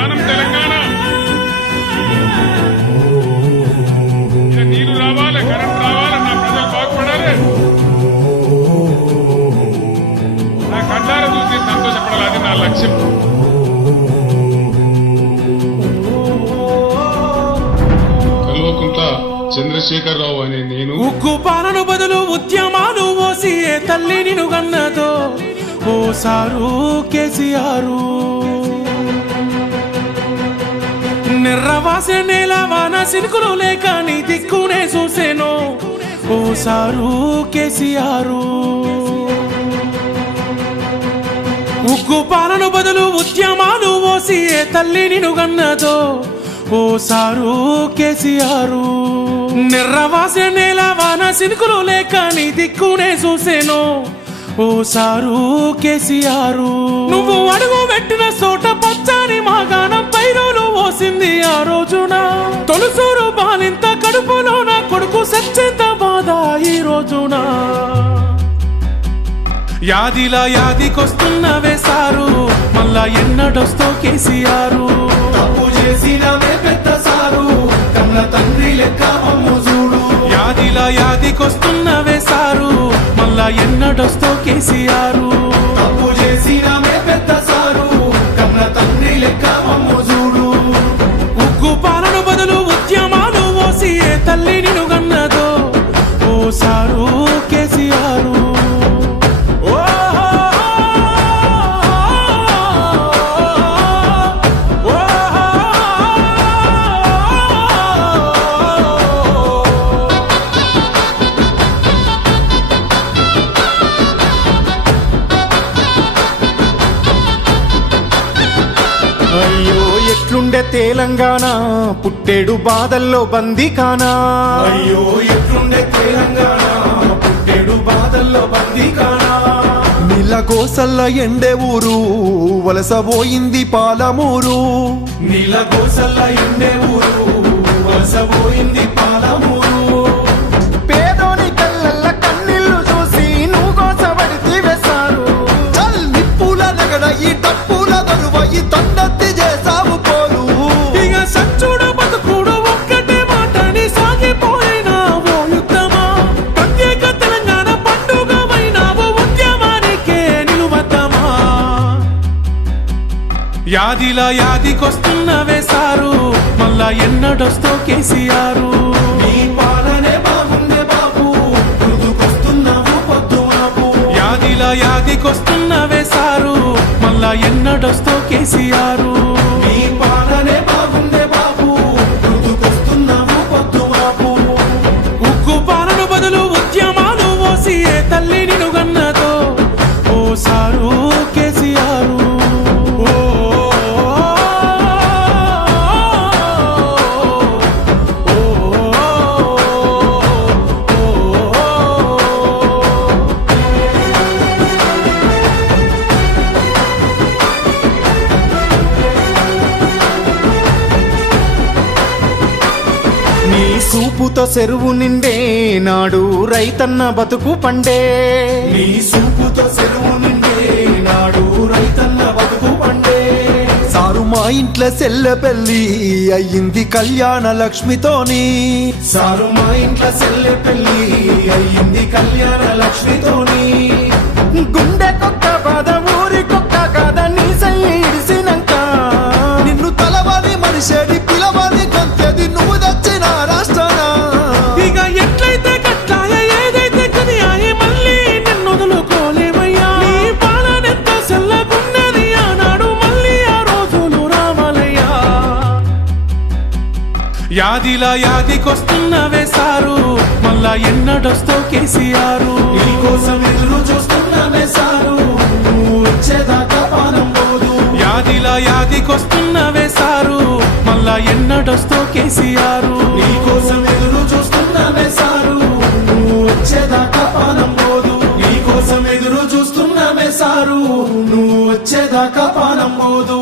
ప్రాణం తెలంగాణ. నీరు రావాలి, కరెంట్ రావాలి, నా ప్రజలు బాగుపడాలి. నా కళ్ళారా చూసి సంతోషపడాలి, అది నా లక్ష్యం. కల్వకుంట్ల చంద్రశేఖరరావు అనే నేను ఉక్కు పాలన బదులు ఉద్యమాలు ఓసి ఏ తల్లి నిన్ను గన్నదో ఓ సారు కేసీఆర్. నిర్రవాసే నేల వాన సినుకులు లేక నీ దిక్కునే చూసేను ఓ సారు కేసీఆర్. ఉక్కు పాలన బదులు ఉద్యమాలు ఓసి ఏ తల్లి నిన్ను గన్నదో ఓ సారు కేసీఆర్. నిర్రవాసే నేల వాన సినుకులు లేక నీ దిక్కునే చూసేను ఓ సారు కేసీఆర్. నువ్వు అడుగు పెట్టిన చోట పచ్చని మాగాణం పైరులు ఓసింది ఆ రోజున. తొలుసూరు బాలింత కడుపులో నా కొడుకు సచ్చేంత బాధ ఈ రోజున. యాదిలా యాదికొస్తున్నవే సారు, మళ్ళా ఎన్నడొస్తో కేసీఆర్. తప్పు చేసినవే పెద్ద సారు, కన్న తండ్రి లెక్క మమ్ము చూడు. యాదిలా యాదికొస్తున్నవే సారు, మళ్ళా ఎన్నడొస్తో కేసీఆర్. తప్పు చేసినవే పెద్ద సారు, కన్న తండ్రి లెక్క మమ్ము చూడు. ఉగ్గు పాలన బదులు ఉద్యమాలు ఓసి ఏ తల్లి నిన్ను గన్నదో ఓ సారు కేసీఆర్. అయ్యో ఎట్లుండే తెలంగాణ, పుట్టేడు బాధల్లో బందీకానా. అయ్యో ఎట్లుండే తెలంగాణ, పుట్టేడు బాధల్లో బందీకానా. నీళ్ళ కోసల్ల ఎండే ఊరు, వలసపోయింది పాలమూరు. నీళ్ళ కోసల్ల ఎండే ఊరు, వలసపోయింది పాలమూరు. పేదోని కళ్ళల్ల కన్నీళ్లు చూసి నువ్వు కోసబడితే వేశారు. చల్ నిప్పుల నగడ ఈ టప్పుల దరువ ఈ తొండత్తి చేసావు పోలు. ఇక సచ్చుడు బతుకుడు ఒక్కటే మాటని సాగిపోయినా ఓ యుద్ధమా. ప్రత్యేక తెలంగాణ పండుగ వైనావు ఉద్యమానికే నిలువద్దమా. యాదిలా యాదికొస్తున్నవే సారు, మళ్ళా ఎన్నడొస్తో కేసీఆర్. నీ పాలనే బాగుందే బాబు, మృదుకొస్తున్నావు పొద్దు నాకు. యాదిలా యాదికొస్తున్నవే సారు, మళ్ళా ఎన్నడొస్తో కేసీఆర్. నీ పాలనే బాగుందే బాబు, మృదుకొస్తున్నావు పొద్దు నాకు. ఉక్కు పాలన బదులు ఉద్యమాలు ఓసి ఏ తల్లి నిన్ను గన్నదో ఓ సారు కేసీఆర్. నీ సూపుతో చెరువు నిండే నాడు రైతన్న బతుకు పండే. నీ సూపుతో చెరువు నిండే నాడు రైతన్న బతుకు పండే. సారు మా ఇంట్లో సెల్ల పెళ్ళి అయ్యింది కళ్యాణ లక్ష్మితోని. సారు మా ఇంట్లో సెల్లె పెళ్ళి అయ్యింది కళ్యాణ లక్ష్మితోని. గుండె కొక్క బాధ ఊరికొక్క కాద నీ సయ్యి ఇడిసినంక. నిన్ను తలవాది మనిషేడి పిలవాది గంతేది నువ్వు తెచ్చిన రాష్ట్రాన. ఇక ఎట్లయితే కట్లాయ ఏదైతే కదియాయి మళ్ళీ నిన్ను వదులుకోలేమయ్యా. నీ పాలనెంతో సెల్లగున్నది ఆనాడు, మళ్ళీ ఆ రోజులు రావాలయ్యా. యాదిలా యాదికొస్తున్నవే సారు, మళ్ళా ఎన్నడొస్తో కేసీఆర్. నీ కోసం ఎదురు చూస్తున్నానే సారు, నువ్వు వచ్చేదాకా పానం పోదు. యాదిలా యాదికొస్తున్నవే సారు, మళ్ళా ఎన్నడొస్తో కేసీఆర్. నీ కోసం ఎదురు చూస్తున్నానే సారు, నువ్వు వచ్చేదాకా పానం పోదు. నీ కోసం ఎదురు చూస్తున్నానే సారు, నువ్వు వచ్చేదాకా పానం పోదు.